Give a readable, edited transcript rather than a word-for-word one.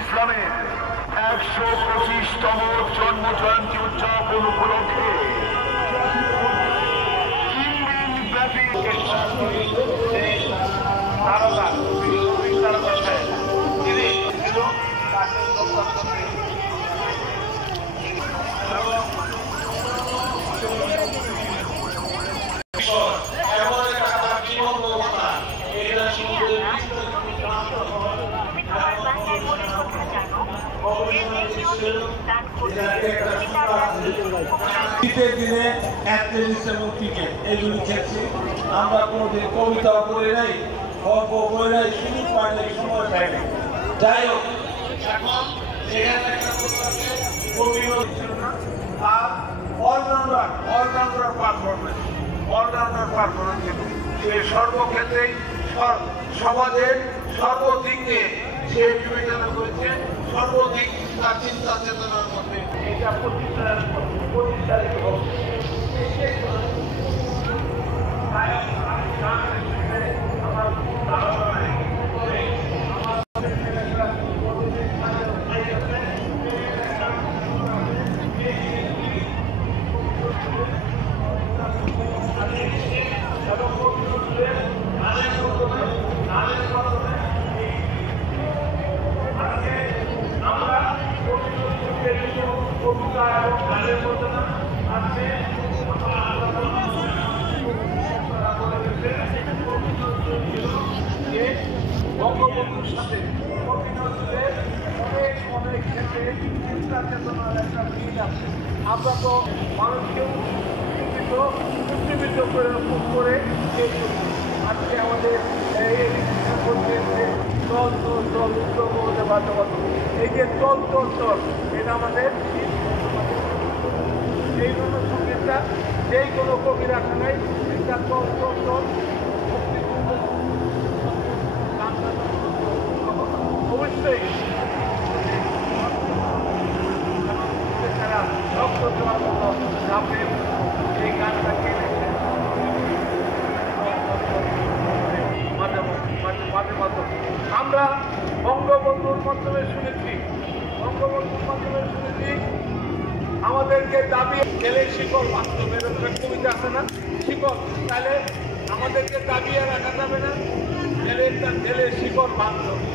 ইসলামের 125তম জন্ম জয়ন্তী উদযাপন উপলক্ষে 3 দিন ব্যাপী শীতের দিনে অ্যাথলেটিক্স এবং ক্রিকেট এগুলি খেলছি। আমরা কোনোদিন কবিতা করে নাই, গল্প করে নাই, শুধু পাইলে সময় পাই নাই। যাই হোক, এখন এখানে আর অলরাউন্ডার পারফরমেন্স সর্বক্ষেত্রেই সমাজের সর্বদিক নিয়ে সে বিবেচনা করেছে, সর্বদিক তার চিন্তা চেতনার মধ্যে এটা প্রতিষ্ঠারিত হচ্ছে। বঙ্গবন্ধুর সাথে অনেক ক্ষেত্রে চিন্তা চেতনার একটা মিল আছে। আমরা তো মানুষকে উজ্জীবিত করে আজকে আমাদের দল উত্তম হতে বাধ্যবাধ। এই যে দল এটা আমাদের এই জন্য সঙ্গীতটা যেই কোনো কবি রাখা নাই, এটা দল অবশ্যই রক্ত দেওয়ার মতো এই গানটাকে আমরা বঙ্গবন্ধুর মাধ্যমে শুনেছি, আমাদেরকে দাবি জেলের শিকল বাঁধতে হবে। এরকম কবিতা আছে না, শিকল, তাহলে আমাদেরকে দাবিয়ে রাখা যাবে না, জেলের শিকল বাঁধতে হবে।